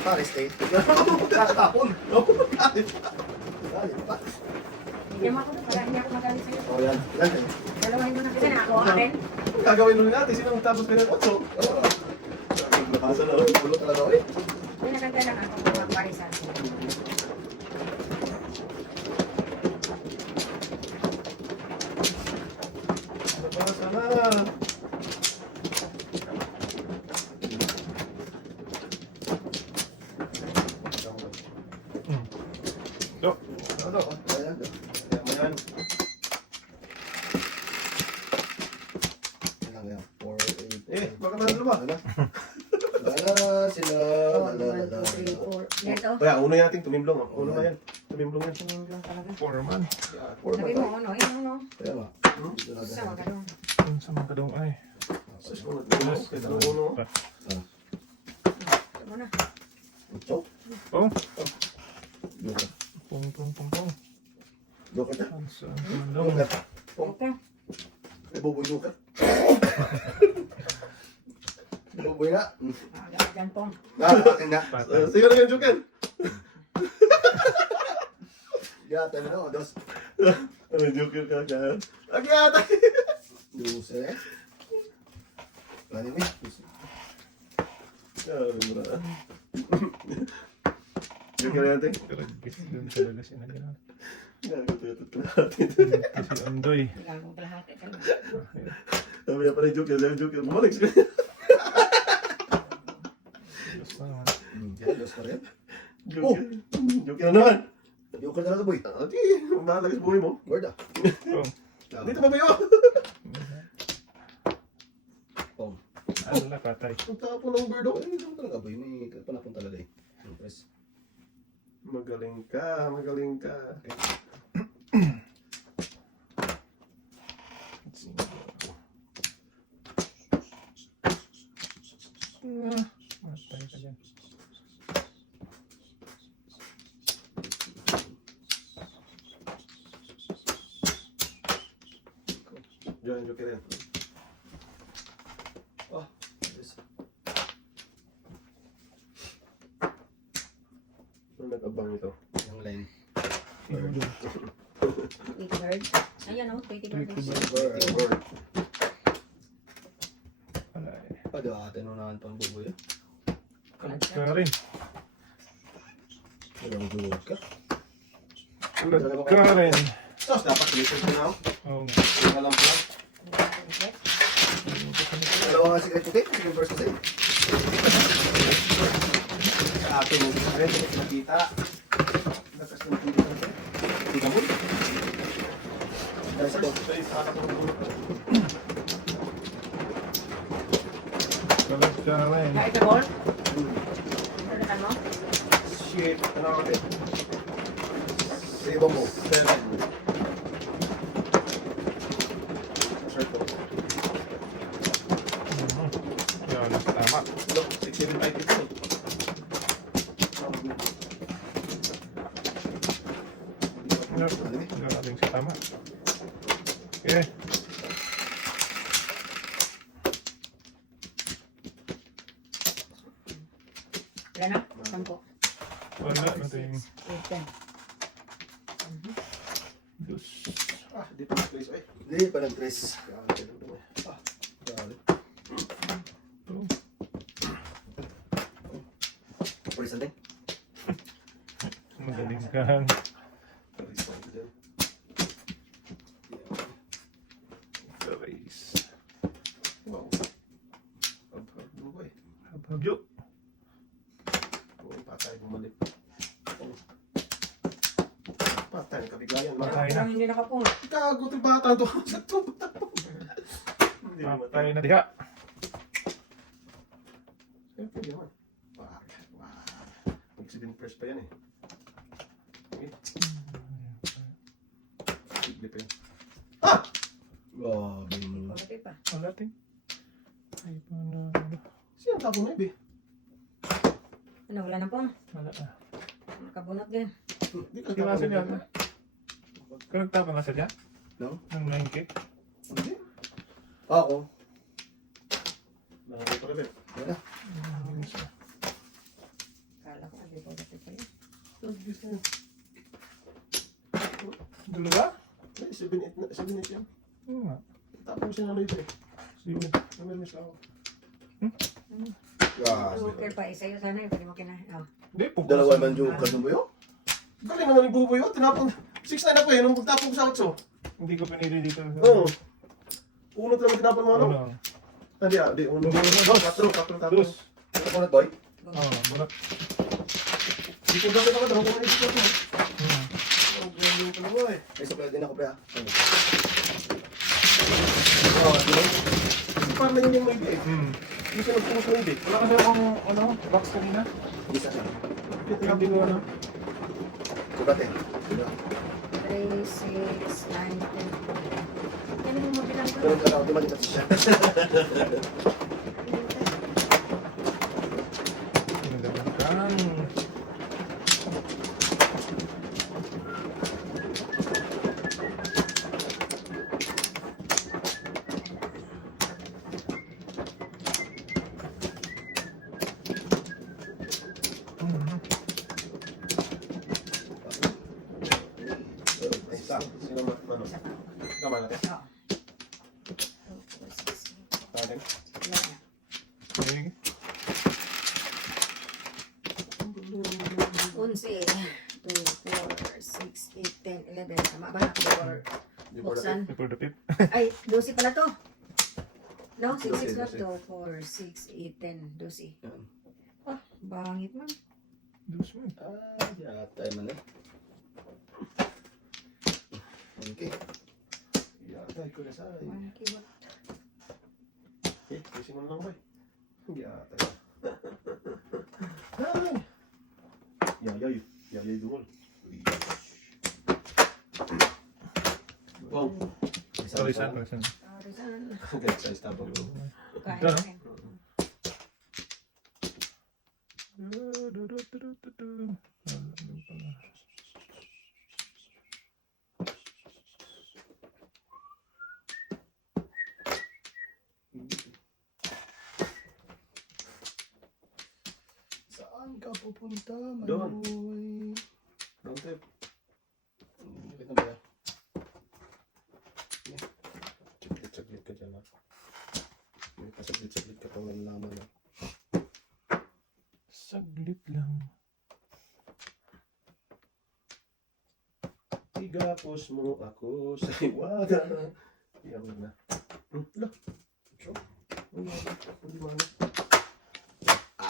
Paris State. Kakapon. Galit pa. Hindi mo ako doon, para hindi ako magalit sa'yo. O yan. Yan. Dalawahin mo na kasi nakakuha ka rin. Gagawin nun natin, sino ang tapos kayo ng 8? Oo. Nakasa na rin. Ulo talaga eh. May naganda lang ako mga parisan. Nakasa na. Dok, ano? Ayan. Kaya mo yan. Yan lang yan. 4, 8. Eh, baka nandun ba? Lala sila. Oh, Lala. 1, 2, 3, 4. Ganito. Kaya, una natin tumimblong. Una na yan. Tumimblong yan. Tumimblong talaga. Foreman. Sabi mo, ano, yun, ano. Kaya ba? Dito na Sa mga ganun. Ang sa mga kadong ay. Sus, kung nagtulo. Kaya tanong uno. Ito mo na. Choke. Oh, Joker. pong pong pong pong. Joker na. Ang sa kadong. Joker. Okay. May buboy joker. May buboy na. Aga dyan pong. Akin na. Patay. Sige na yung joker. Yata na no. Dos. Ano joker ka ka? Agyata! Duse. Lani mi. Joker natin. Karagis dun talaga siya na gano'n. Nagatutot na natin. Kasi Andoy. Kailangan mo kalahati ka lang. Sabi niya pa rin joker. Sabi joker. Bumalik siya. Diyos naman. Yan, dos pa rin. Joker. Joker na naman. Joker talaga boy. Ati, bahala ka sa buhay mo. Word ah. Oh. Dito pa ba yun? Oh. Ano na patay. Ang tapo ng birdo. Ay, ito talaga boy. May panapon talaga eh. Press. Magaling ka, magaling ka. Matay ka dyan. Diyan, joker yan. Oh. Yes. Ano nag-abang ito? Yung line. Tweety bird. Ayan o, tweety bird. Word. Wala eh. Ah, di ba tinunahan pang buboy eh. Ka rin. Walang joker. Ka rin. Sos, dapat listen ko na ako. Oh. Yung alam ko lang. Dalawa nga secret puti. Secret first kasi. Sa akin, yung rin, nakita. Nakas ng pili ko. Hindi ka mo. Dahil sa to. Sa isa ka ng bulok. Kalag ka rin. Kahit ka ball? Pagkatan mo? Shit. Ano ako din? Sa ibang mo. 7. Sure to. Yan, tama. Look, 675 ito. Nagaling sa tama. Okay. Wala na? 10. Wala natin. 10. Diyos. Ah, di pa na-place. Ay, Hindi pa nag-trace. grabe lang ito eh. Grabe. Oh. Police natin. Magaling ka. Respond din. Race. Wow. Abhag mo ba eh. Habyo. Oo, patay, bumalik. Oh. Patay, kabiglayan. Patay na. Hindi nakapong. Gago, ito bata to. Sa to, bata to. Hindi naman. Patay na diha. Siyempre, di naman. Wow. Mag-7 first pa yan eh. Okay. Sigli pa yan. Ah! Grabe mo. Pagkati pa. Wala ting. Ay, paano? Sino ang tapo na ibi? Ano, wala na pong. Wala na. Nakabunot din. Di ka Kinasa tapo niya. na Kung nagtapang ka sa dyan? No? Ng 9K? Hindi. Ako. Nakapit pa rin. Wala. Kala Gusto yun. Dulo ba? Ay, 7-8 yan. Oo nga. Tapos yung ano ito eh. Sige. Namirmis ako. Grabe. Joker pa, isa yun sana yun. Pwede mo kina. Oh. Hindi, pupusin. Dalawa man yung kanuboyo? Galing naman yung buboy. Oh, tinapon. 6-9 ako eh. Nung pagtapon ko sa 8. Hindi ko pinili dito. Oo. Uno talaga tinapon mo ano? Ano? Hindi ah. Di, uno. Katro tapon. Dos. Ito ko boy? Oo, bulat. Di ko dapat ako. Damo ko na isip ko. Hmm. Ang galing yung talaga eh. May supply din ako pre ah. Oo. Kasi parang na yun yung may big. Hindi siya nagpumus ng big. Wala kasi akong, ano, box kanina. Isa siya. Hindi ko, ano. Sukat eh. 3, 6, 9, 10. Yan yung mabilang ko. Ganun ka lang, di malipat siya. Pinagdagan. Ay, isa. Sino ma- ano? Isa pa. Tama natin. Oo. 2, 4, 6, Natin. 8, 9. Okay. 11, 2, 4, 6, 8, 10, 11. Tama ba? Or buksan. Before the pip. Ay, 12 pala to. No, 6, 6 na 12. 2, 4, 6, 8, 10, 12. Yan. Ah, bangit man. Dos man. Ah, yata man eh. Okay. Yatay ko na sa'yo. Monkey what? Eh, kasi mo lang ba? Yatay. Ay! Yayay. Yayay duwal. Wow. Sorry, saan? Saan? Sorry, saan? Hanggang sa istabang ko. Kain Ito, no? na. Saan ka pupunta, Doon. Manoy? Doon tayo. Kita ba yan? Saglit ka dyan ha. May pasaglit-saglit ka pang nalaman ha. Saglit lang. Igapos mo ako sa iwaga. Iyan mo na. Ala. Hindi mo na.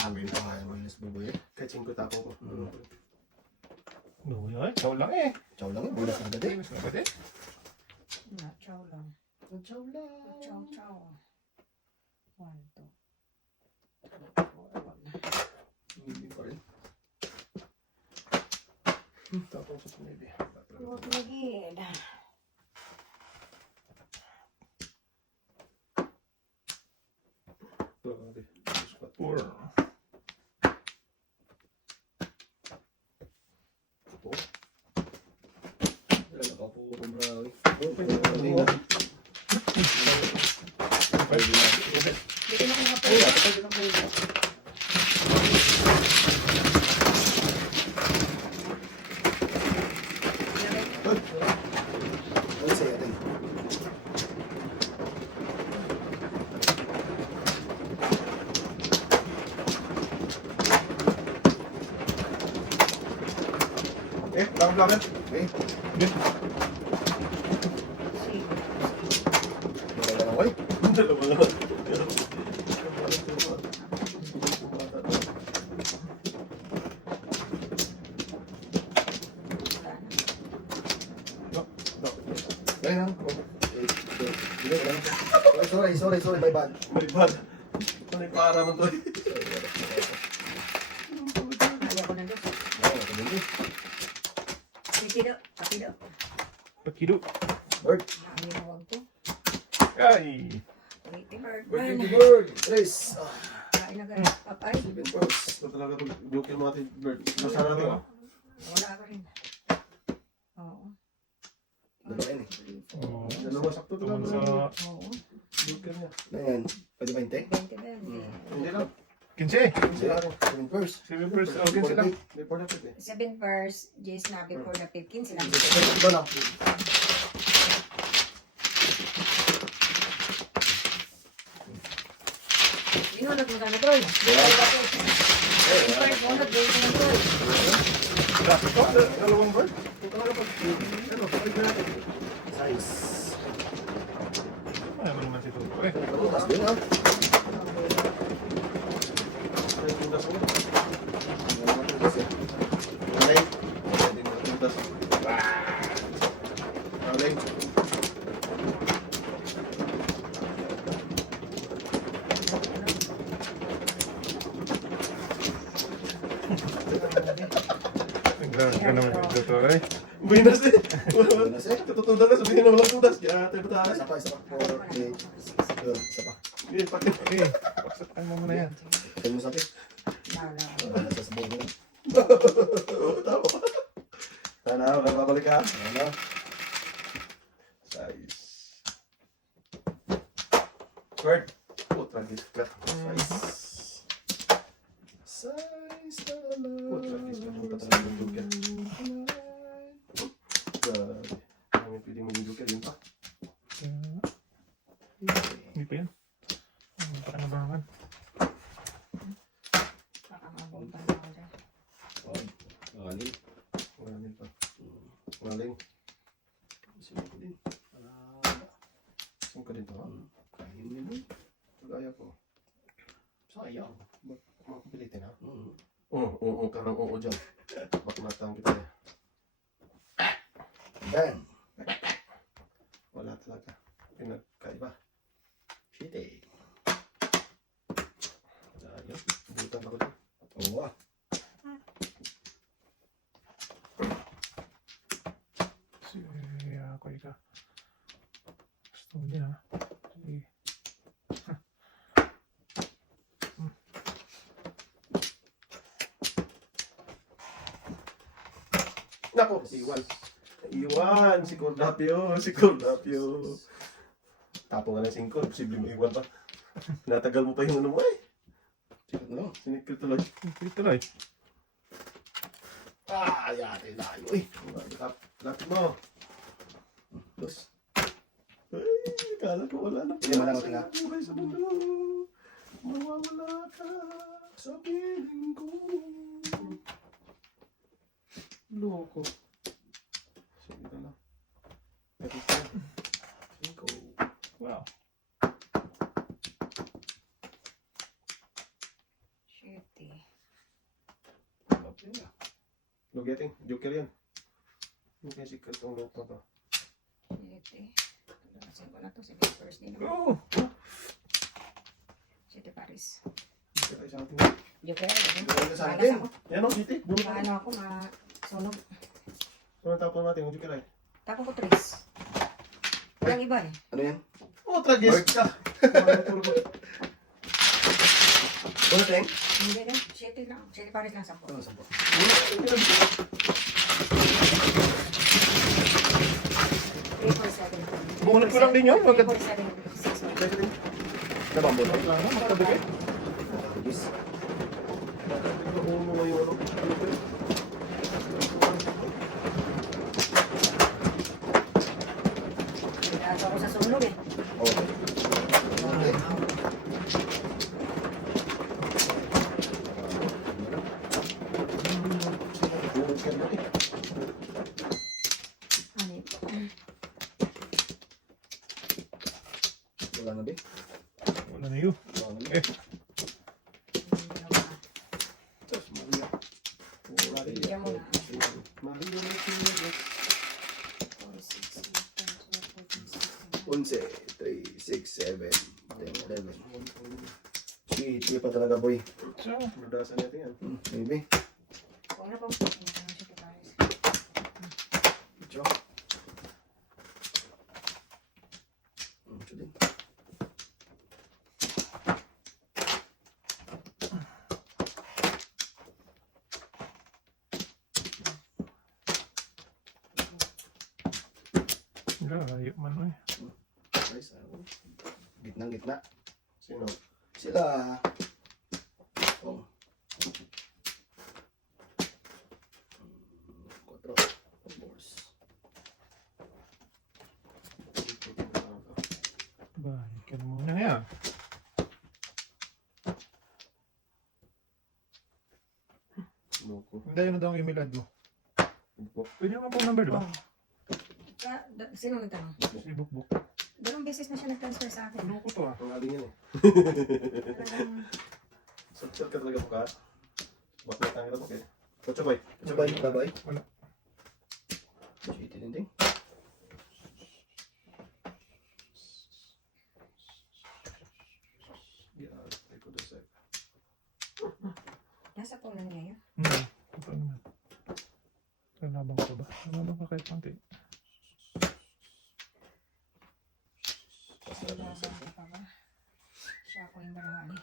Amin pa kaya mo yung buboy eh. Kahit 5 tapong ko. No, yun. Chow lang eh. Chow lang eh, bulas agad eh. Mas agad eh. Na, chow lang. Chow lang. Chow, chow. 1, 2, 3, 4, 1. Hindi pa rin. Tapong sa punibi. Huwag magid. Grabe. Squat. 4. Wala na po kumbrawi. Dito na kung kapag. Ano sa'yo ate? Eh, lang. Okay. Sige. Wala na ako eh. Dalawa naman. Kaya lang. Hindi, wala na. Sorry, my bad. May bad. Ano yung para mo to eh? Ayaw ko na doon. Oo, tumindi. Papido. Papido. Pakido. Bird. Ayaw huwag ko. Ay. Pretty bird. Bird, Man. bird. Trace. Kain na ganun. Papay. 7 pearls. Ito talaga pag joke mo natin, Bird. Nasa natin oh. Wala ka rin. Oo. Dalawa yan eh. Oh. Dalawa sakto to Tungkol lang. sa Oo. Joke niya. Ayan. Pwede ba hinte? 20 ba yan? Hindi lang. 15. Sila ako. 7 first. 7 first. Oh, 15 lang. May 4 na pwede. 7 first, Jace na before the 15 sila. Iba lang. Inunod mo sana, Troy. First, unod, Jace na, Troy. Dalawang board. Ito na pa. Ano, pwede na natin. Size. Ano naman si Toto eh. Taas din ah. Ay, tundas mo. Okay. Pwede mo tundas. Alay. Grabe ka naman si Toto eh. Binas eh. Binas eh. Tututudan na, sabihin na walang tundas. Kaya tayo pataas. Isa pa, isa pa. 4, 8. Yun, isa pa. Hindi, pakit. Okay. Paksatan mo muna yan. Kaya mo sakit. Lala. Nasa sabog mo. Tama. Sana, babalik ka. Ano? Size. Squirt. Oh, tragis. Flat. Size. Size. Oh, tragis. Ano pa talaga yung dugyan? Grabe. Ano yung pwede mo yung dugyan? Yun pa. Hindi pa yan. Hindi pa ka nabangan. Baka mabomba na ako dyan. Galing. Maraming pa. Maling. Sino ko din? Sino ka dito ha? Kain mo yun. Kagaya ko. Sayang. Ba't makapilitin ha? Mm. Oo, karang oo dyan. Bak matang kita eh. Yan. Wala talaga. Pinagkaiba. Shitty. Ayun. Butan ako dyan. Oo ah. Ako ika. Gusto niya. Sige. Nako, iwan. Iwan, si Cordapio, si Cordapio. Tapo nga ng 5, posible mo iwan pa. Natagal mo pa yung ano mo eh. Sikat na lang. Sinikil tuloy. Hindi tuloy. Ah, yate tayo eh. Lapit mo. Dos. Ay, kala ko wala na Hindi, wala ko tinga. buhay sa mundo. Mawawala ka sa piling ko. Loko. Sige na lang. Ito siya. 5. Wow. Shitty. Lugeting, joker yan. Yung kasi katong lupa ba? Shitty. Kasi ko na to, 7 first din. Go! Shitty Paris. Kaya sa ating... Joker, Joker sa akin. Yan o, city. Bulo ka. Ano ako, masunog. So, natapon natin yung joker ay. Tapo ko 3. Walang iba eh. Ano yan? Oh, tragis ka. Ano teng? Hindi rin. Shitty lang. Shitty Paris lang 10. Ano sa po? Bunot ko lang din yun. Huwag ka... 347. Ano bang bono? Wala na, magkabigay. Yes. Uno ngayon, ano? Nasa ako sa sunog eh. Okay. Okay. Joker na eh. Ano ito? Wala na ba? Wala na yun. Wala na. Eh, Diyos, Maria. Maria. Bigyan mo na. Maria. 11, 3, 6, 7, 10, 11. Shitty pa talaga boy. so, Madasan natin yan. Maybe. Kung ano po, Shitty Paris. Ito. Ito din. layo man eh. Guys, gitna. Sino? Sila. Oh. 4. Boss. Balikan muna yan. Loko. Hindi, ano daw ang email ad mo? Loko. Pwede naman phone number, di ba? Sino nagtanong? Si Bukbuk. Dalawang beses na siya nag-transfer sa akin. Ano ko to ah? Ang aling yan eh. Talagang, Social ka talaga po ka. Bakit na tangin ako kaya? Kutsa boy. Sabay, sabay. Wala. Shitty din din. Yeah, I could have said. nasa phone na niya yun. Hindi. Ito naman. Lalabang ko ba? Lalabang ka kahit konti. Wala pa ba? Siya ako yung barahali.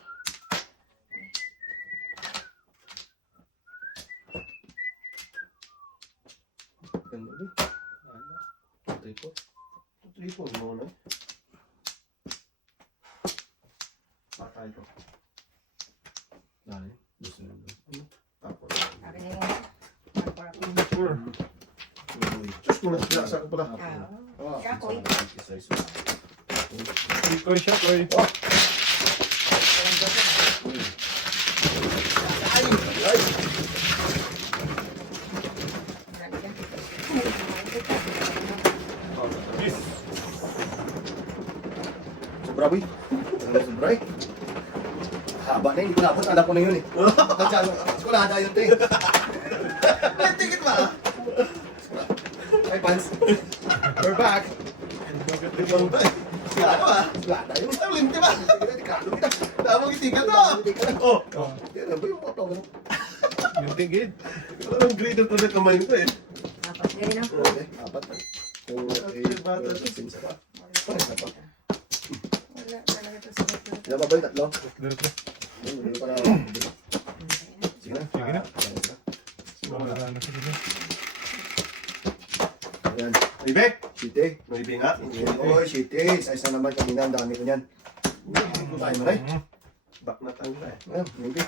Ganda ba? Tripo. Tripo mo na. Baka ito. Dahil. Gusto na doon. Tapos. Sabi na yun. Para ko. Sure. Uy. Diyos ko na sa ko pala. Oh, Siya ako eh. Koy siya, koy. Sobra boy. Sobra eh. Haba na yun. Hindi ko naabot. Alam ko na yun eh. Eskulada yun te. May ticket ba? Hey pants. We're back. Ibang ba? Eskulada ba? Eskulada yun. Ang limti ba? Tikado kita. Tamang itikan to. Oh! Yan ba yung auto? Yung tigid. Wala nang grader to na kamay ko eh. Tapos yun na. Okay, apat. 4, 8, 12, 15 pa. Wala talaga to sa ito. Ilan pa ba yung tatlo? Dito. Hindi pa na. Sige na. Sige na. Wala na sa dito. Ayan. Ibe! Shitty. May ibe nga. Oy, shitty. Size na naman kanina. Ang dami ko niyan. Tayo mo na eh. Back na tayo na eh. Ayun, maybe. 1,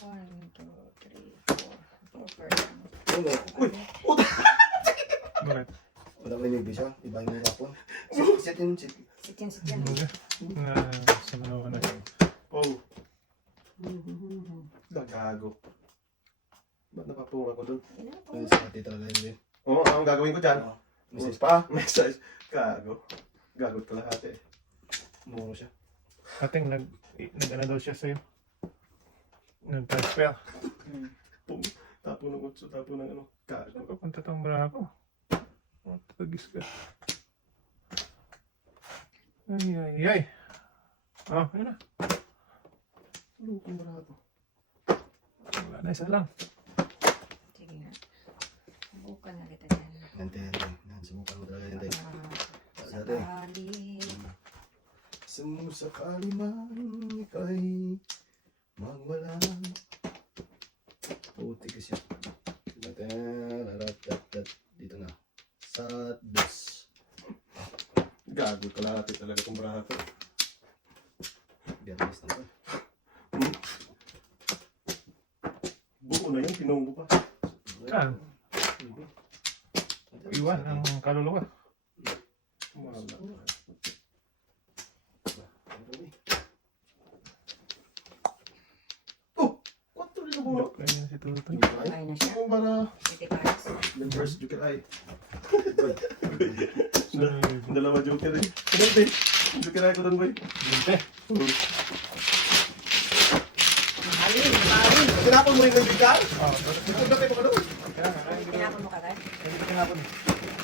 2, 3, 4. 4 person. Uy, Bakit? wala may maybe siya. Iba yung hapon. Sit in, sit. Sityan, sityan. Sa manawa na yun. Oh. Gago. Ba't napapung ako dun? Ay, sa ati talaga yun. Oo, ang gagawin ko dyan. Message pa. Message. Gago. Gagot ka lahat eh. Muro siya. Ating nag-ano daw siya sa'yo. Nag-transfer. Pum. Tapo ng utso, tapo ng ano. Gago. Saan papunta tong bra ko? Matagis ka. Ay. Oh, yun na. Ano kung barato? Wala na, isa lang. Sige nga. Bukan na kita dyan. Nante. Subukan mo talaga yun. Sa bali. Sumusakali man ika'y magwala. Puti ka siya. Dito na. Sa dos. Gago ka lahat eh talaga itong barato. Biyernes na to. Buo na yun, pinunggo pa. Saan? Iwan ang kaluluwa. Wala. Oh! Kwanto rin ka buo? Ganyan si Tutoy. Ay na siya. Kung para City Paris. yung first joker ay. Saan yun? Dalawa joker eh. Pinante. Joker ay ko doon boy. Binte. Mahalin, mahalin. Tinapon mo rin ng bigyan? Oh, Ito kayo pa doon. kaya nga. Ay, Tinapon mo kagad? hindi tinapon.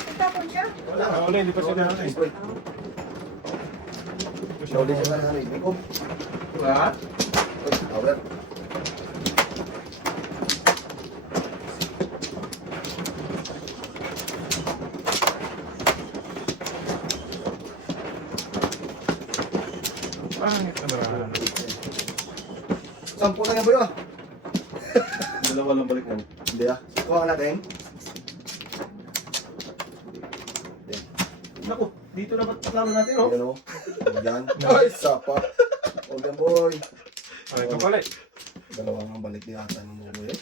Nagtapon siya. Wala. Wala, hindi pa siya natin. Hindi pa siya natin. May kom. Ha? Power. Pangit na bra. 10 na nga ba yun? Dalawa lang balik nan. Hindi ah. Kuha natin. Naku, dito na ba't plano natin oh? Ayan o. Ayan. Ay, sapa. Huwag yan boy. Ay, ito pala eh. Dalawang ang balik di ata ng mulo eh.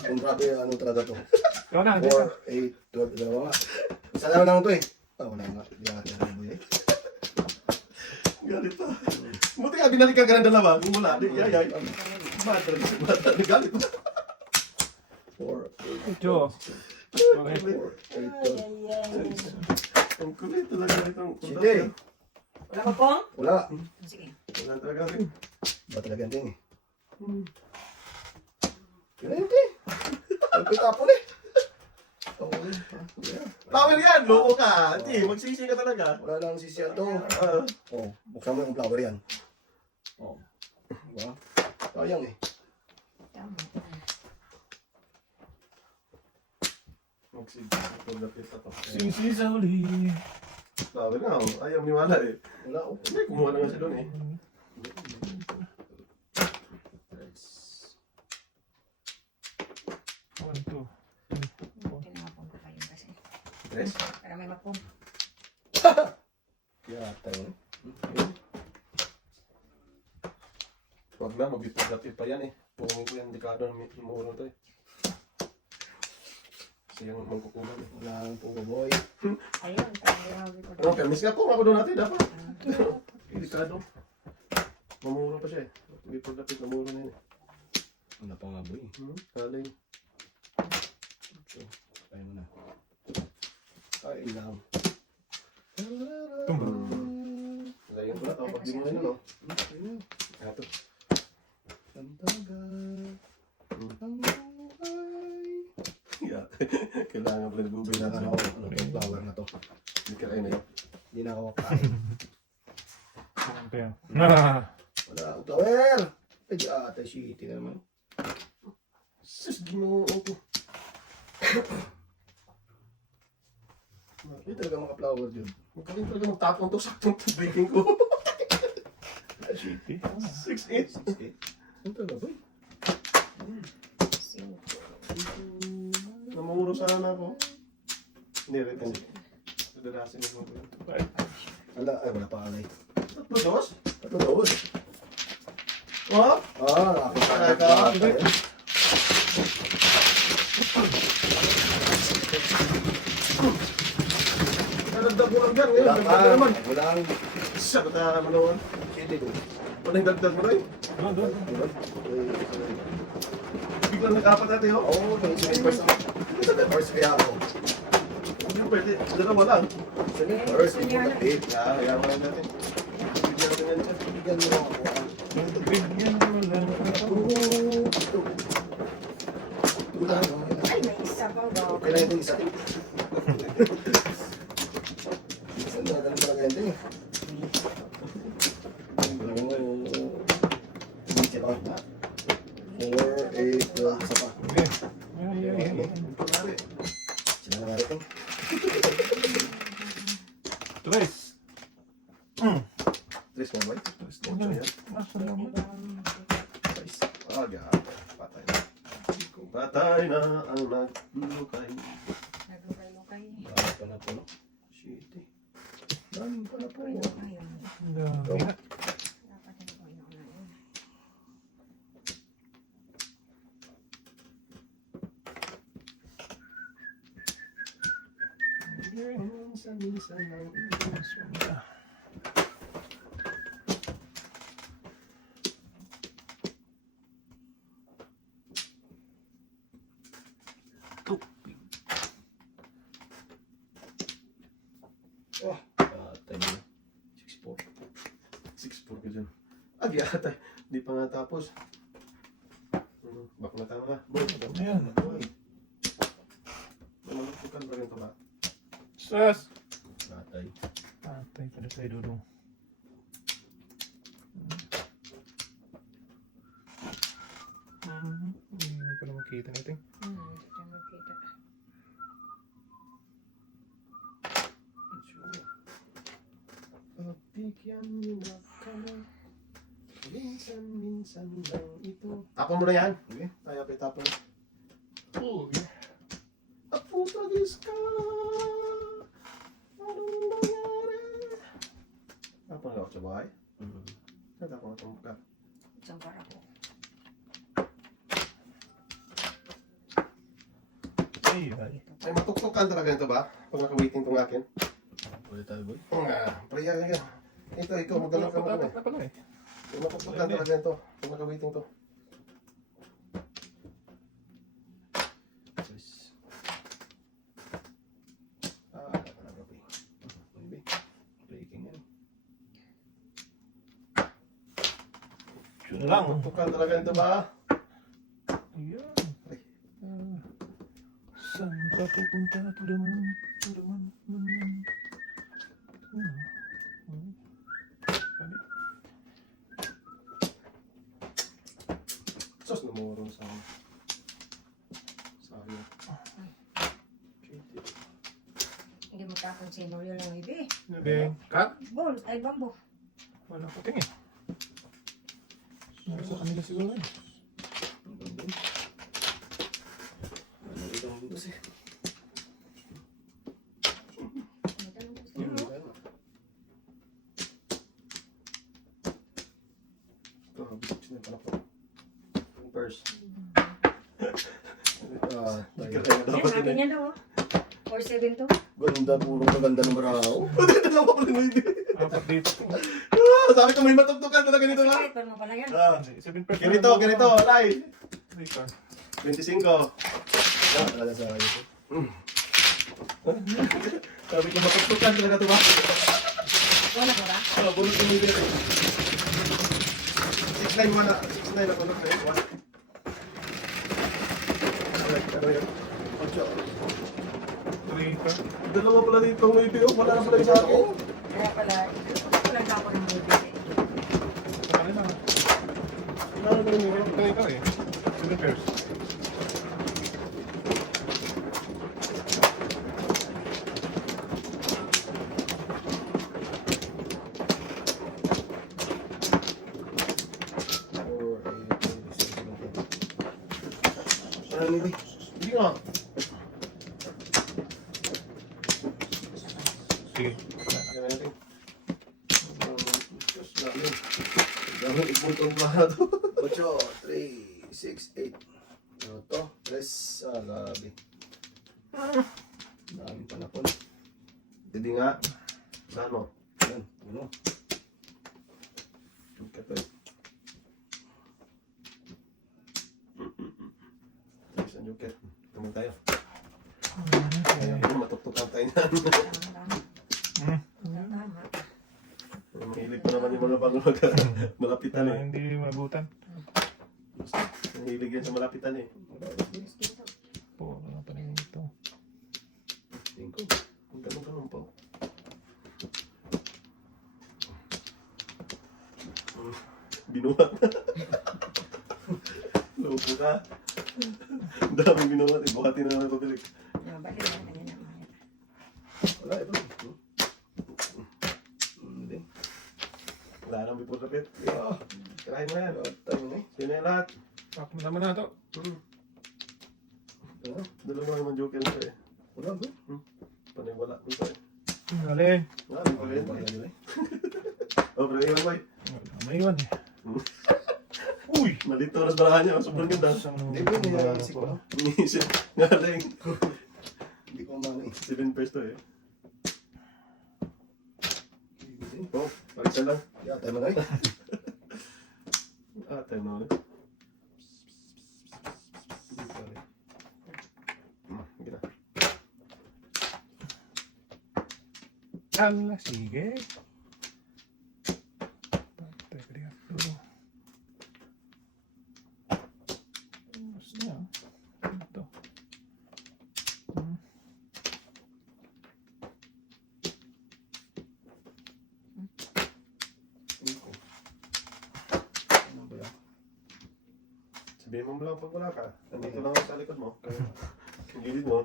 Kung grabe, ano talaga to. Ikaw na, dito. 4, 8, 12, dalawa nga. Isa lang to eh. Wala nga, di ata ng mulo eh. Galit pa. Buti nga, binalik ka ng dalawa. Kung wala, di, yay. Mata, galit pa. 4, 8, Ito. Okay. 12. Ang kulit talaga itong Sige. Wala ka pong? Wala. Sige. Wala talaga rin. Ba talaga yan eh. Yun na yun eh. Ang pitapon eh. Flower yan! Loko ka! Hindi, magsisi ka talaga. Wala lang sisiyan to. Ah, Oh, buksan mo yung flower yan. Oh. Diba? Sayang eh. Tama. magsisi. Lapit pa to. Sisi sa uli. Flower nga, oh. Ayaw niwala eh. Wala oh. Hindi, kumuha naman siya doon eh. One, two. Tinapon ko kayo kasi. Tres? Para may mapong. Kaya tayo. Wag na, magbipag-lapit pa yan eh. Pungin ko yan, dekado na mumuno to eh. Kasi yung mangkukuman eh. Wala ang pugo boy. Ayun, grabe ko. Ano, permis nga po, ako doon natin, dapat. Dekado. Mamuro pa siya eh. Magbipag-lapit, mamuro na yun eh. Wala pa nga boy. Kalay. So, tayo muna. Ay lang. Layan ko na to, pag di mo na no. Ito. Santaga. Ang buhay. Yeah. Kailangan pala nagubay na Kailangan ako. Ano to? Flower na to. Hindi ka kayo na yun. Hindi na ako kain. Kaya. Ah. Wala akong flower. Ay, di ata shitty na naman. Sus, ginoo ko. Hindi talaga mga flower dyan. Magkaling talaga magtapon to, saktong baking ko. Shitty. 6'8". 6'8". Ano talaga boy? Namuro sana ako. Hindi, rin. Dadalasin mo ko. Ala, ay wala pa alay. Tatlo, dos? Ito doon. Oh? Nakapagkakaka. Nadagdag mo lang dyan. Ngayon, Wala dagdag na naman. Wala ang Sa kata manawan. shitty doon. Panay dagdag mo na eh. Doon, doon. Biglang nag-apat natin, oh. Oo, may first ako. First kaya ako. Hindi pwede. Dalawa lang. First, hindi ko na-pay. Kaya mo lang natin. Bigyan natin yan dyan. Bigyan mo ako. Bigyan mo lang ako. Ay, may isa pa ba? Okay na yung isa. Isang ganun talaga yun eh. Hindi pa. 4, 8, 12, isa pa. Okay. Ay, ay, ay. Kunwari. Sila na rin ito. Tres. Tres mo ba? Tres mo Ano? yan. Nasa naman. Aga. Patay na. Patay na ang naglulukay. Nagukay-lukay. Dami pa na po, no? Shitty. Dami pa na po. Lukay. Ang dami na. Dapat hindi ko inuunahin. Minsan lang. Oh, patay na. 6-4. 6-4 ka dyan. Agi ata. Hindi pa nga tapos. Bak na tama ka. Boy, Ayan. Namalupukan pa rin ito ba? Sas. Patay. Patay ka na tayo dudong. Hindi ko na makita natin. Diyan magkita. Pagbigyan mo na kami. Minsan lang ito. Tapon mo na yan. Okay. Tayo pa itapon. Oh, Apo tagis ka. Anong nangyari? Tapon ako sa bahay. Tapon ako ka. Isang para ko. Ay, ay. Ay, matuktukan talaga nito ba? Pag naka-waiting tong akin. Pwede tayo, boy. Prayer na yan. Ito, ikaw, magdala ka Dapat mo. na pala eh. Matuktukan talaga nito. Pag naka-waiting to. Yes. Talaga, boy. Maybe. Breaking yan. Yun lang. Matuktukan talaga nito ba? Ayan. Ah, saan ka pupunta? Tulaman. Tulaman. Tulaman. Balik. Sos, namuro sa sayo. Hindi mo tapon si Norio lang ibi. Nabi. Kat? Ball, ay bambo. Wala ko tingin. Nasa kanila siguro eh. Ano ito ang kasi? Matanong gusto mo. Ito, bisip sila pala po. Yung purse. Tayo. Dapat Yan, yun akin yan daw. 4-7 to. Ganda, puro maganda ng brao. Dalawa ko lang mo yun. Apat dito. Sabi ko may matuktukan talaga nito na. Kahit pa mo pala yan. 7%. Ganito, alay. Ay, ka. 25. Talaga sa akin. Sabi ko matuktukan talaga ito ba? Wala ko ba? Bulot yung hindi. 6'9 mo na. 6'9 na bulot na yun. Ano yun? 3 ka. Dalawa pala dito ang maybe. Wala na pala yung sa akin. Kaya pala, walang tapo ng movie. Sa kanila. Ano ba yun? Ito ikaw eh. 7%. Ano maybe? Hindi nga. Sige. Kaya natin. Diyos na yun. Dami iputong plato. 8, 3, 6, 8. Ano to? 3, gabi. Daming panapon. Hindi nga. Saan mo? Yan, puno. Ito. Isang joker. Tumang tayo. Kaya matuktukan tayo na. Tama. Mahilig pa naman yung mga bago malapitan Para eh. hindi mabutan. Mahilig yan sa malapitan eh. Po, ano pa rin ito. 5. Ang ganun po. Binuhat. Loko ka. Ang daming binuhat. Ibuhatin na namin pabalik. Balik na kanina. Wala, ito. Hindi. Wala nang bipot lapit. Yeah. Kirahin mo yan. Tayo na eh. Sino yung lahat? Ako naman na ito. Ano? Dalawa naman joker nito eh. Wala ba? Panay wala dito eh. Galing. Wala, di pa rin. Oh, pero iwan boy. Maiwan eh. Uy! Malito na sa barahan niya. Sobrang ganda. Hindi ba yung naiisip ko? Inisip. Galing. Hindi ko mano eh. 7 peso eh. Oh, palisan lang. Yeah, tayo na eh. Ah, tayo na ulit. Sige na. Ala, sige. Teka diyan. Gusto niya. Ito. Ano ba yan? Sabihin mo lang pag wala ka. Nandito lang ako sa likod mo. Ang gilid mo.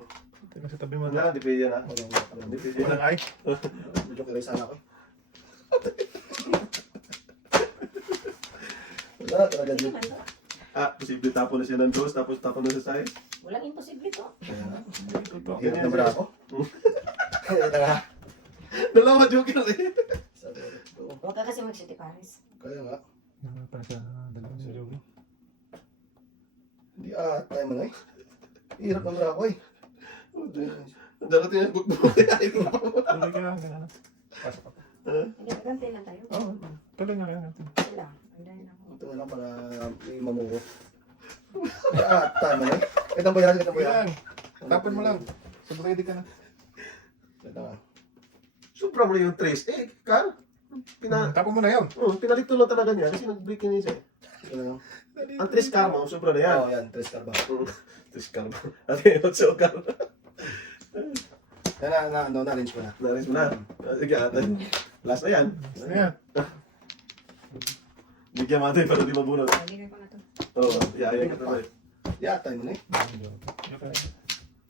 Teka sa tabi mo. Wala, di pwede yan ha. Walang Di pwede Walang yan. ay. medyo kiray sana ako. Wala talaga dito. Ah, posible tapo na siya ng dos, tapos tapo na sa side. Walang imposible to. Totoo. Hirap na bra ako. Kaya talaga. Dalawa joker eh. Sabi ko, Huwag ka kasi mag-city Paris. kaya nga. Nangapa sa dalawang si Joey. Hindi tayo man eh. Hirap ng ako eh. Darating yung bukbuk. Tuloy ka lang, gano'n. Pasok ako. Hindi, ganti lang tayo. Oo, tuloy nga kayo natin. Wala. Andahin ako. Ito na lang para may mamuko. Tayo man eh. Itang bayaran, itang bayaran. Yan. Tapon mo lang. So, ready ka na. Ito nga. Sobra mo na yung trace. Carl. Tapon mo na yun. Pinalito lang talaga niya kasi nag-break yun siya. Ito na lang. Ang trace car mo, sobra na yan. Oo, yan. Tres car ba? Trace car mo. Ano yun? So, car. Yan na-arrange ko na. Naris mo na. Sige, ate. Last na yan. Ayan. Bigyan mo ate para di mabunod. Bigay ko na to. Oo, iyayin ka tuloy. Yeah, tayo man eh.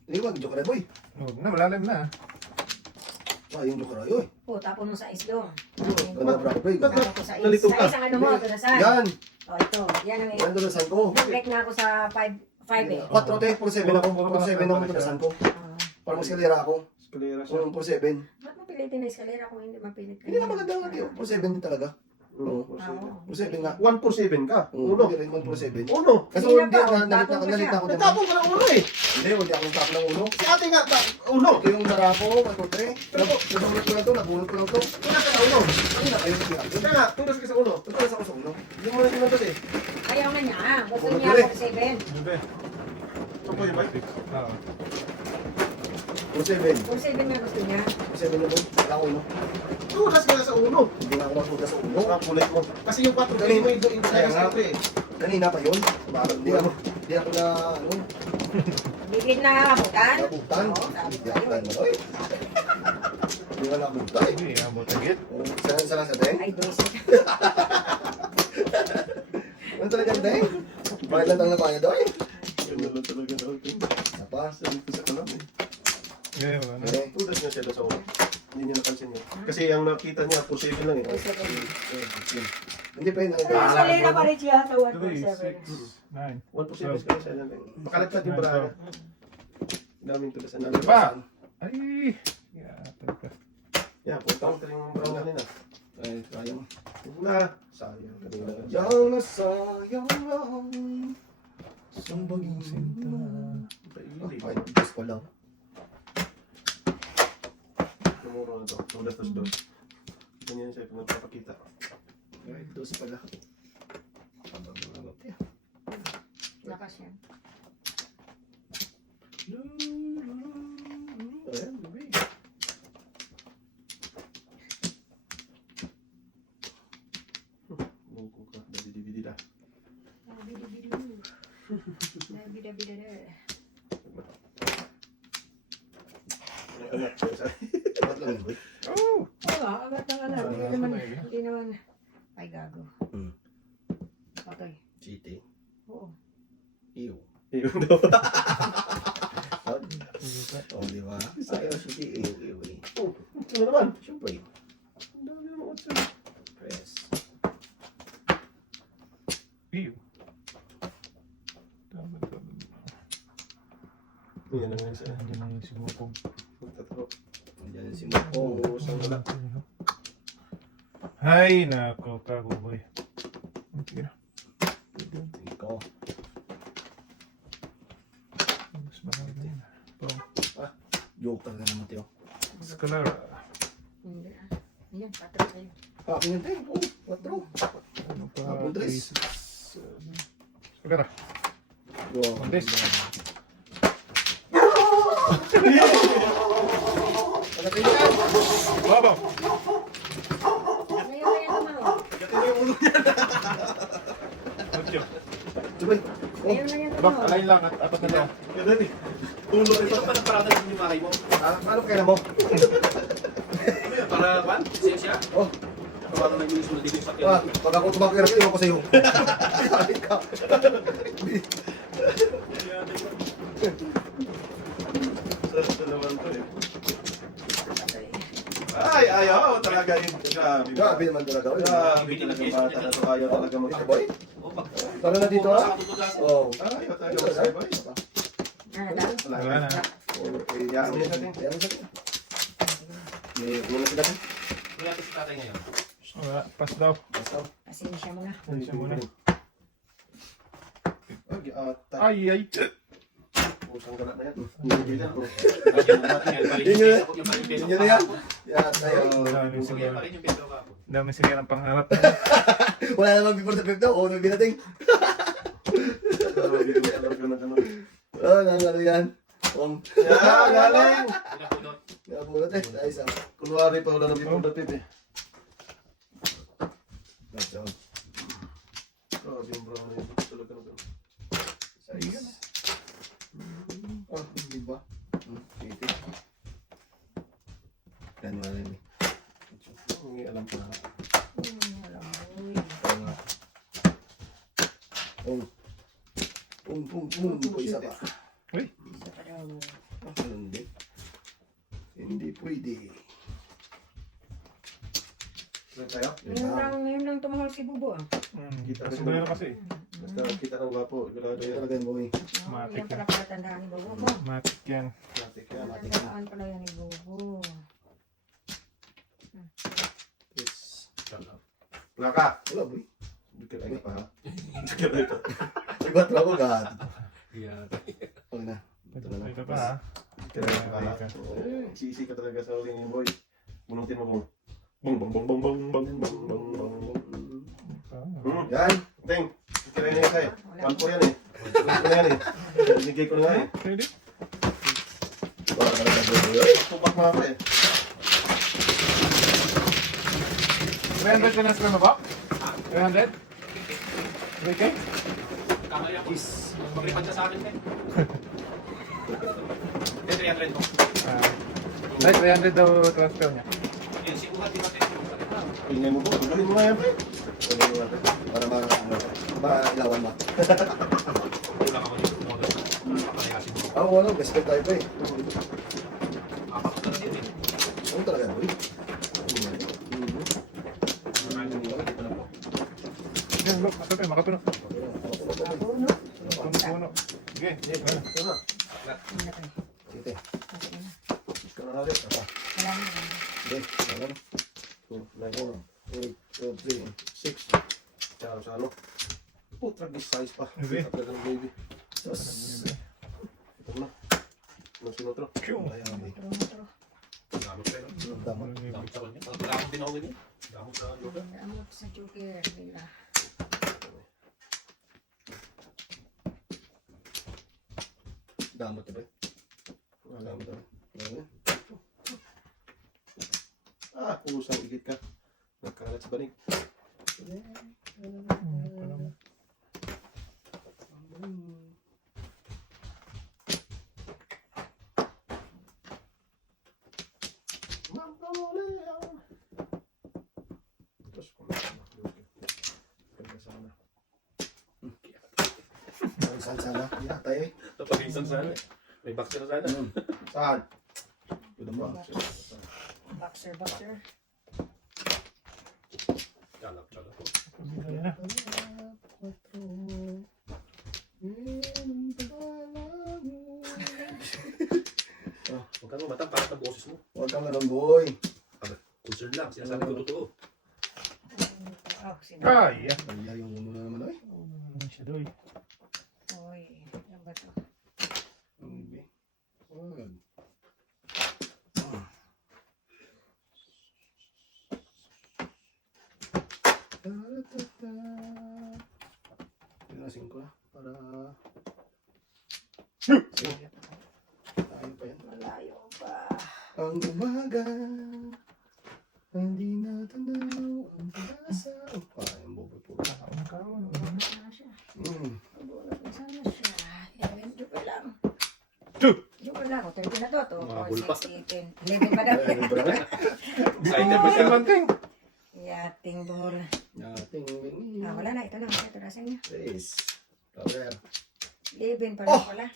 Hindi wag, joke na boy. Huwag na, malalim na. Yung joke na yun. Tapon mo sa islo. Ganda bravo boy. Tapon ko sa is. Nalito ka. Sa isang ano mo, tunasan. Yan! Ito. Yan ang Yan doon sa ko. break na ako sa 5 eh. 4 tayo, 4-7 ako. 4-7 ako tunasan ko. Para maskalira ako. Eskalera siya. 4-7. Ba't mapilitin na eskalera kung hindi mapilit ka? Hindi na maganda nga kayo. 4-7 din talaga. Oo, Oo. 4-7 nga. 1 for 7 ka. Uno. Uno. Hindi rin 1-7. Uno. Kasi Hindi na hindi pa, ako tapon ko nalita siya. ako dyan. Natapon ka ng uno eh. Hindi, hindi ako tapon ng uno. Si ate nga, uno. Ito yung narako, matutre. Nabunot ko lang to, nabunot ko lang to. Tunas ka sa uno. Hindi na kayo nagbiyak. Kaya nga, tunas ka sa uno. Tunas ako sa uno. Hindi mo na sinunod eh. Ayaw na niya. Gusto Puro niya tuloy. 47. Hindi. Ito po yung bike. Oo. 4-7. 47 nga gusto niya. 4-7 na boy. Wala ko uno. Tunas ka na sa uno. Hindi na ako masuda sa uno. Ang kulay mo. Kasi yung 4 galing mo yung Kaya nga. sa eh. Kanina pa yun. Hindi ako na, ano, Bigit na abutan. nabutan. Oo, sabi ko Nabutan sa'yo. mo, oy. Hindi ka nabutan. Hindi, abot agad. Isa lang sa deng. Ay, basic. Ano talaga ang deng? Bakit lang na kaya doy? Ganda lang talaga na ito. Napa. Sabi ko sa kalam eh. Ngayon, ano? Okay. Tunas niya siya sa uno. Hindi niya napansin yun. Kasi ang nakita niya, for 7 lang eh. 47. Hindi pa yun. Eskalera pa rin siya sa 3, 147. 6, 9. 1 for 7 ka siya. Makalagpad yung braga. Daming tulisan na. Pa! Ay! Yata ka. Yeah, putang ka yung braga nila. Ay, sayang. Huwag na. Sayang. Kanina lang. Yang nasayang lang. Sambaging Sinta. Paili. Ay, Diyos ko lang. Tumuro na ito. Tulas tas dos. Ganyan siya kung nagpapakita. Ay, Diyos pala. Lakas yan. Ayan, baby. Buko ka. Dali-dibidi na. Bidu-bidu. Bida-bida-da. Anak ko sa. Bakit lang yun, boy? Oh! Oo, agad na nga. Hindi naman. Ay, gago. Hmm. Okay. Chiti. Oo. Iyo. Yun daw. Oh, di ba? Ayaw, chiti. Iyo. Oh, ano naman? Siyempre. Ang dami naman kasi. Press. Ew. Tama, tama. Yan na nga isa. Nandiyan na yung sumupong. Magtataro. Andiyan si Moko. Oo, saan wala. Ay, nako, kaguboy. Okay na. Ikaw. Mas marami na. Pong. Joke talaga naman, Teo. Escalara. Hindi ah. Ayan, patro kayo. Akin yun, Teo. Oh, 4. Ano pa? Apple tres. Escalara. Wow. Montes. Babaw. Ngayon yan tumawag. Ocho. Sabay. Ngayon na yan Bak, tumawag. alay lang at apat na lang. Ganun eh. Tulo ito. Paano parada ng limahay mo? Ano kaya mo? Para kan? Siya? Oh, Para na yung sulit dito sa akin. pag ako tumakirap, iwan ko sa'yo. Salit ka. Sa naman to eh. Ay, ayaw talaga yun. Grabe. Grabe naman talaga. Grabe talaga bata na to. Ayaw talaga Boy, mag-boy. talo na dito, ha? Oh. Ayaw talaga mag-boy. Ah, dahil. Wala na. Okay, Yan, yan natin. Yan sa May ulo sila. Wala ko si tatay ngayon. Wala, pass daw. Basta. Pasensya mo na. Pasensya muna. Ay, atay. Ay, ay. Pusang gala na yan. Yun na yan. Yan, tayo. Dami sige ng pangharap. Wala naman before the 5 daw. Oo, may binating. Oh, nangyari yan. Yan, galing! Nabulot eh. Tayo sa. Kunwari pa wala na before the pip eh. That's all. Grabe yung brown na yun. Talaga na ganun. Size. Oh, di ba? Titi. Yan mo rin eh. Hindi alam ko na. Alam mo, uy. Oo nga. Isa pa. Isa pa daw. Hindi. Hindi pwede. Tuloy tayo? Ngayon lang tumahol si Bubo ah. Kita Kasi rin meron naman. kasi. Basta kita ng gwapo. Sigurado Ito yan. talaga yung boy. Matik Yan pala pala tandaan ni Bubo. Matik yan. Matik yan. Tandaan pala yan ni Bubo. Yes. Wala ka! Wala boy. Dikit ay pa ha? Dikit ay pa. Ibat ako ka. Yeah. Huwag na. Ito na lang. Ito pa ha. Dikit ay pa ha? Sisi ka talaga sa uling yung boy. Bunutin mo kung. Bong bong bong bong bong bong bong bong bong. Yan. Ting! Kira niya sa'yo. Kampo yan eh. Kampo yan eh. Binigay ko na nga eh. Pwede. Wala ka na boy. Tupak mo ako eh. 300 ka na sa mo ba? 300? Okay? Kamali ako. Mag-refund ka sa akin, eh. Then 300 mo. Ay, 300 daw transfer niya. Yun, si Uhat, di ba? Ingay mo po. Galing mo nga yan pre. Para ilawan mo. Wala ka mo dito. Papalayasin mo. Ah, wala. Respect tayo pa eh. Kapakot na din, eh. Ano talaga boy? Yan, look. Ito pa, makatuno. Puno. Puno. Sige. Ito na. Sige. Ito na natin. Apa? Wala na. Sige. Wala na. 8, 2, 3. 6. Tsaka sa ano? Putra, this size pa. Baby. Talaga ng baby. Sus. Ito na. Ano sinutro? Ayan, boy. Turo. Damot kayo. Damot. Damot sa kanya. Damot din ako ganyan. Damot sa lugar. Amot sa joker. Nila. Damot ba? Wala mo daw. Wala. Ah, pusang igit ka. Nagkalat sa banig. Tapos kung ganda sana. Saan sana? Yan tayo eh. Napag-isan sana. May boxer na sana. Saan? Pwede mo. Boxer. Kalap ko. Ayan na. Huwag kang matang para sa boses mo. Huwag kang lang boy. Concern lang. Sinasabi ko totoo. Oh, sino? Ay, yan. Ay, yung ano naman ay. Ano siya doy? Uy, yan ba to? Hindi. Huwag. Pinasin ko na para tayo pa yan. Malayo pa. Ang umaga, hindi natanaw ang pag-asa. Yung bobo po. Kaon. Sana siya. Bulat na sana siya. Yan, joker lang. Joker lang. 30 na to. Mga 4, bulpa. 6, 8, 10. 11 pa daw. Excited ba Ay, siya? manting. Yating buhol. Nating Ah, wala na. Ito na. Ito na sa inyo. Please. Cover. 11 pa lang pala.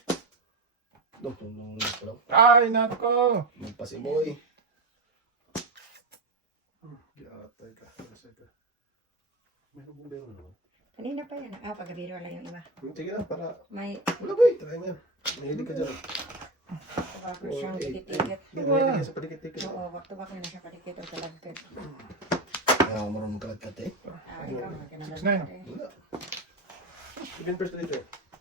Nung ko lang. Ay, nako. Magpasiboy. Yatay ka. Rasay ka. Meron bumbero na naman. Kanina pa yan. Ah, pagkabiro lang yung iba. Sige na, para May wala boy. Try mo yan. Mahilig ka dyan. tobacco siyang dikit-dikit. Mahilig ka sa padikit-tikit. Oo, tobacco na siya padikit o talagkit. nga ako marunong kalat-kat eh. Ikaw, makinagad 6'9". eh. Wala. Even first dito.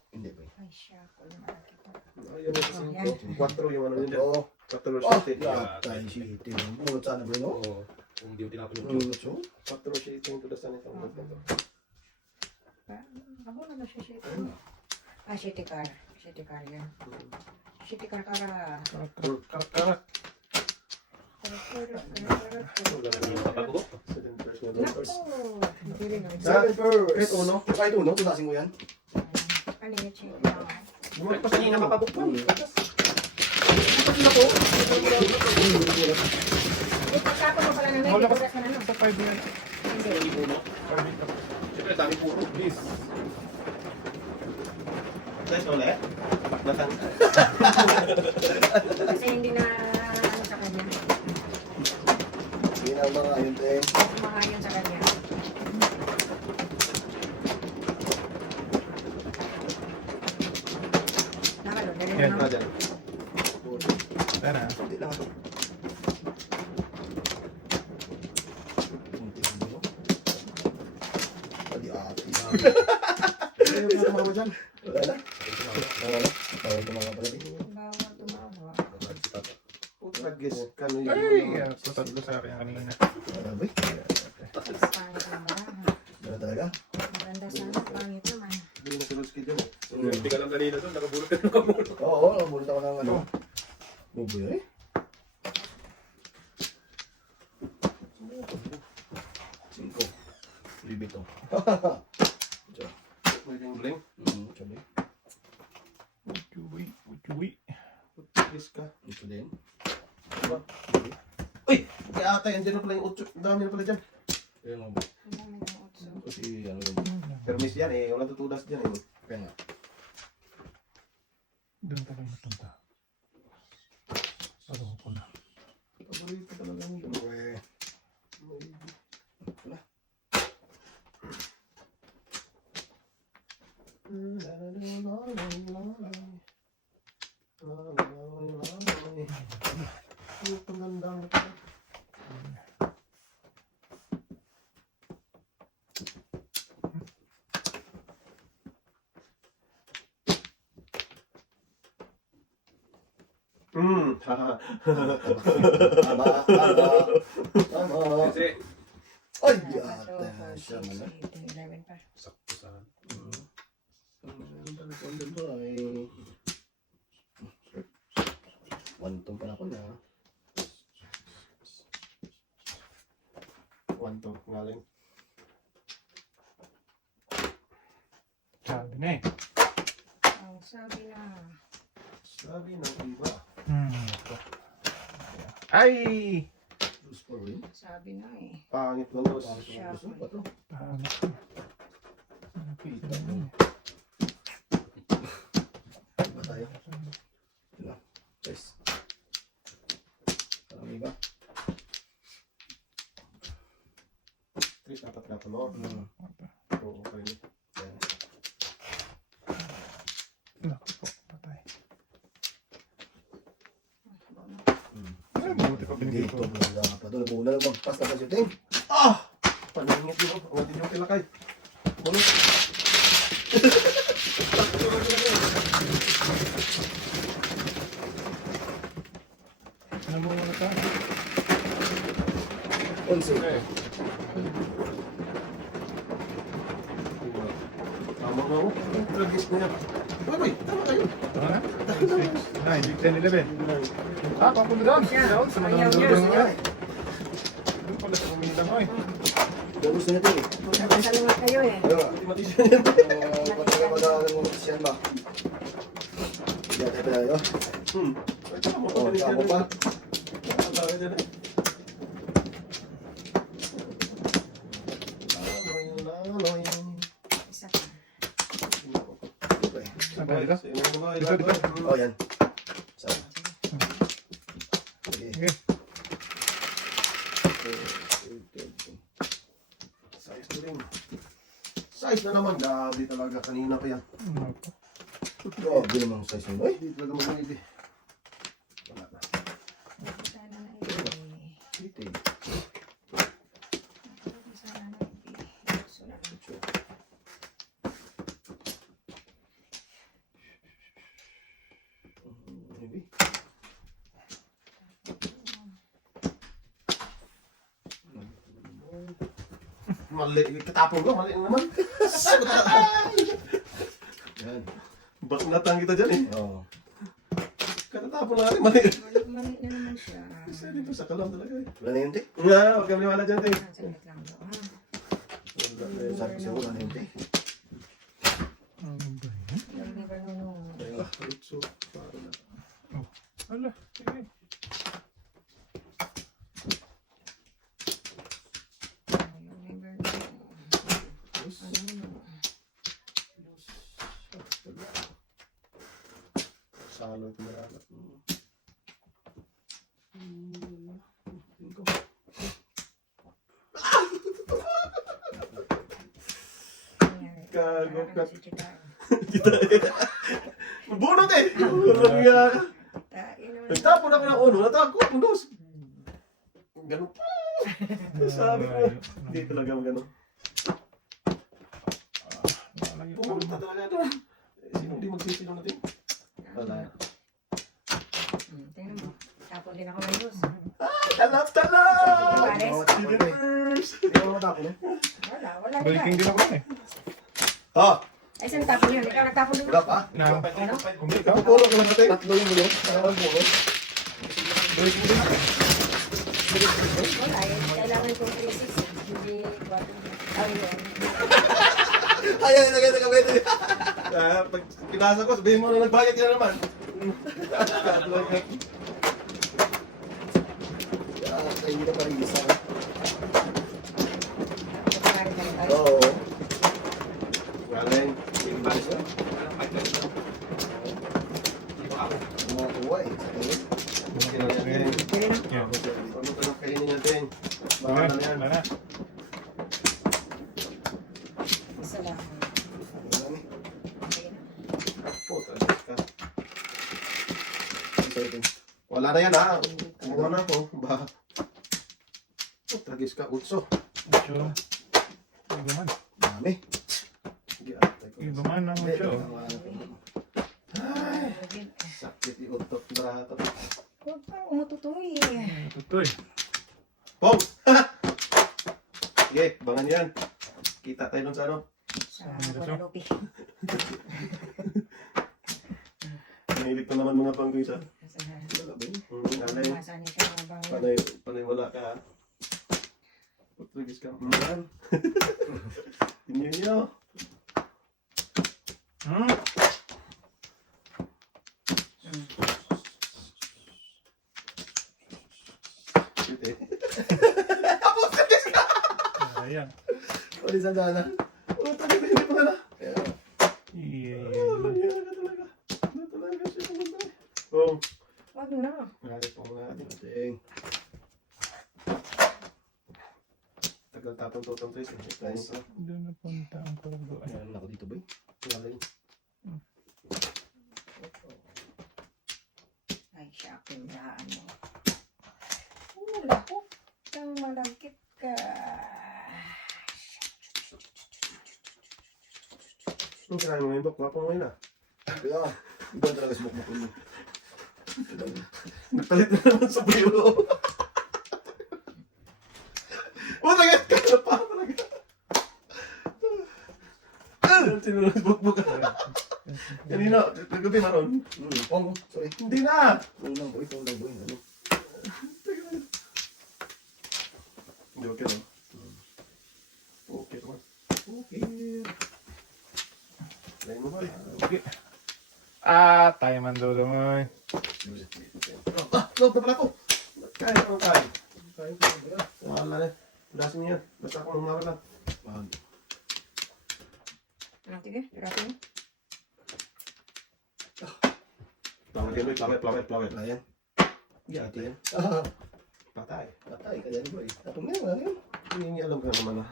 Hindi ba? Ay, siya. Kulo malaki to. Ayun yung 5. 4 yung ano yun. Oo. 4 Oh, shit. latay city. Bunot sana bro, no? Oo. Kung hindi mo tinapon yung Bunot so. 4 shit yung tudasan itong ganito. Ako na siya siya. Ah, city car. City car yan. City car kara. Karat. yung patago. 7 first na doon first. Naku! Hindi rin ang Seven first. Kahit uno. Kahit uno, tunasin mo yan. Ano yung check na? Bumalik pa sa inyo nakapabukpan. Ipagkapon mo pala ng Wala medyo ka oras na ano? sa 5 yan. Hindi. Hindi puno. Siyempre, dami puno. Please. Guys, ulit. Baknatan. Kasi hindi na ano sa kanya. Hindi na ang mga ayun din. Kumahayon sa kanya. Nakalo, dali Yan. na. Dyan. Tara. Hindi lang ako. Kunti mo. Adi ati. Ayun na tumama dyan. Wala na. Wala na. Tawag ko mga pala. Bawal tumawa. Putra, guys. Kano yun? Ay, tatlo sa akin kanina. Wala ba? Pangit lang ba? Wala talaga. Maganda sana, pangit naman. Hindi na sunod skid yun. Hindi ka lang kanina doon. Nakabulot ka ng kamulot. Oo, nabulot ako ng ano. Buboy eh. Cinco. Libito. Pwedeng bling. Sabi. Uchuwi. Yes ka. Ito din. Uy! Kaya ata yan. Dyan na pala yung 8. Ang dami na pala dyan. Kaya nga ba? Ang dami ng otso. Kasi ano yun. Permis yan eh. Walang tutudas dyan eh. Kaya nga. Doon tayo mapunta. Parang ko na. Paborito talaga ng yun. Uwe. Wala. Haha. Tama. Tama. Kasi, Ay, Dapat yata. Siya man na. 11 pa. sakto sa Wantong pa na ako na. 1 to. Ngaling. Sabi na eh. Ang sabi na, Sabi ng iba. Ito. Ay! Bruce for win. sabi na eh. Pangit ng dos. Siya. Gusto ba ito? Paano ko? Nakita mo eh. Ba tayo? Sila. Guys. Parang iba. Tris, dapat na ito, no? Oo, okay. Naku po, patay. Ay, buti pa pinigil Dito, ko. wala pa doon. Wala lang magpas na sa shooting. Paningit yun. Ang atin yung kilakay. Bulot. Namumula ka. Onso. Tama nga mo. Ang tragis na yan. Boy, tama kayo. Tama na? 6, 9, 10, 11. Ah, papunta doon. Doon sa mga Ayaw niya. doon nga. Doon pala sa kumita mo eh. Gabos na ito eh. Magkasalungat kayo eh. Kaya nga. Hindi matisyan yan. Pati na mag-aaral mo siyan ba? Hindi tayo pa tayo. Ay, tama mo. Oo, tama pa. Ang dami dyan eh. Laloy. Isa pa. Okay. Saan tayo dito? Dito, Dito. Oh, yan. Sawa. Sige. Sige. Size na rin. Size na naman. Grabe talaga. Kanina pa yan. Naku. Grabe naman ang size mo. Ay, Hindi talaga magunid eh. Wala na. Sana na eh. titig. Mali. Katapon ko, mali naman. Yan. Baknatan kita dyan eh. Oo. Katatapon lang natin, mali. Mali na naman siya. Isa dito sa kalam talaga eh. Wala na yun, te. Nga, huwag kang maniwala dyan, te. Saglit lang daw. Sabi ko sa'yo, wala na yun, te. Ano ba yan? Yung never know. Ayun, so, parang na. Ala, sige. Yung never know. Ano mo? Salot na alat. Gago ka. Si Chita. Bunot eh! Walang nga. Tain naman. Nagtapon ako ng uno, natakot, pundos. Ganun pa. Sabi ko, hindi talaga magano. Nalagay pa Pumunta naman. talaga doon. Sino hindi magsisino natin? Wala. Tingnan mo. Tapon din ako ng Diyos. Talap, talap! Pares? Universe! Hindi ko matapon, eh. Wala Baliking din ako eh. Ha? Ay, saan tapon yun? Ikaw nagtapon din Wala mo? pa? Na, Ano? hindi ka. Kapupulong ka lang natin. Tatlo yung mulo. Ano ang mulo? Wala eh. Kailangan kong 3-6. Hindi 4. Ay, yun. Ayaw, nagkakabete. Pag pinasa ko, sabihin mo na nagbayad ka na naman. Ay, hindi na pa rin isa. Pagkakarin ka rin tayo. Oo. Galing. Mga tuwa, eh. Sa tingin. Galing. Galing. Yan. Ano ka nang kainin natin? Baka Okay, na yan. wala. Salamat. Ano ni? Okay na. Po, tragis ka. Wala na yan ha. Kumuha na ako. Ba? Oh, tragis ka. Utso. Mucho. Iguman. Dami. Sige, atay ko. Iguman na mucho. Ay, sakit yung utok brato. Huwag pa umututoy. Tutoy. Pong! Sige, bangan yan. Kita tayo dun sa ano. Sa Guadalupe. Panilig pa naman mga panggoy sa. Nanay, Masan niya siya mga bangon. panay wala ka ha. Tragis ka. Inyo nyo. Hmm? Sige. Ayan. Ulit sa dana. Oh, tragis hindi pa na. Iya. Oh, nangyari ka talaga. Ano talaga siya pumunta eh. Oh, Huwag na. nangyari po natin. Ting. Tagal tapon tutong tres. Nice. Doon na punta ang pugo. Meron ako dito, boy. Galing. Ay, siya, pindahan mo. Lako. Kang malagkit ka. Ang kinain mo ngayon, Dok? Wapang ngayon ah. Kaya, iba talaga sa mukmuk mo. Nagpalit na naman sa bulo. Oh, nagat ka na pa talaga. Sinunod bukbuk ka. Kanina, kagabi maron. Pong, sorry. Hindi na. Pong lang, boy. Pong lang, boy. Ano? Hindi, okay lang. Okay naman. Okay. Lain mo ba? Okay. Ah, tayo man doon mo. Ah, loob na pala ako. Kain ako ng kain. Kain ko. Wala na. Lasin niya. Basta ako ng lang. Pag. Ano, tige? Iratin mo. Plawet. Wala yan. Gati yan. Ah, Patay. patay ka dyan, boy. Tapos ngayon, wala yan. Hindi alam ka naman ah.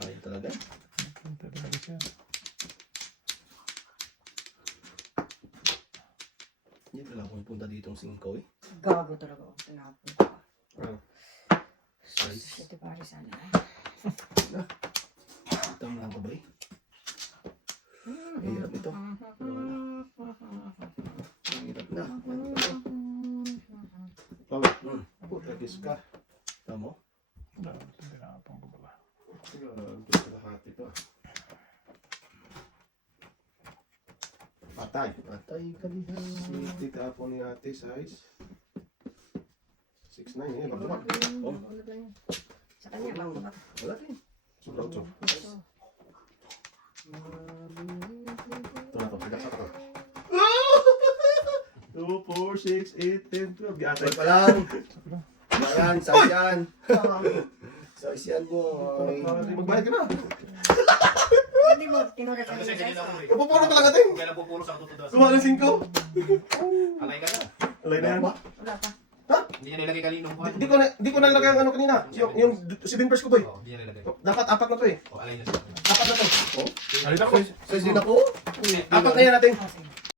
Ay, talaga. Punta talaga siya. Hindi pala ako punta ditong 5, eh. Gago talaga. Tinapon ko. Size. Ito pare sana. Ito lang ko, boy. Hirap ito. Ang hirap na. Plawet. Hmm. Puta, kis ka. Tama mo? Wala Patay. Patay ka diha. Si tapo ni ate size 6'9" eh. Bago Oh. Sa kanya, bang Wala rin. Sobrang to. Ito na to. Sigak sa to. 2, 4, 6, 8, 10, 12. Di ate. Wala pa lang. Ayan, size yan. Size yan boy. Magbayad ka na. Hindi mo, tinura ka Kasi ganyan niya. ako eh. Pupuro talaga ate. Kung kailan pupuro sa tutudas. Kuha ng 5. Alay ka na. Alay na yan. Wala pa. Hindi niya nilagay kaninong buwan. Di ko nalagay ang ano kanina. Yung 7 pairs ko boy. Oo, hindi niya nilagay. Dapat 4 na to eh. O, alay na siya. 4 na to. Oh, Alin ako? size din ako. Apat na yan natin. Oh, sige.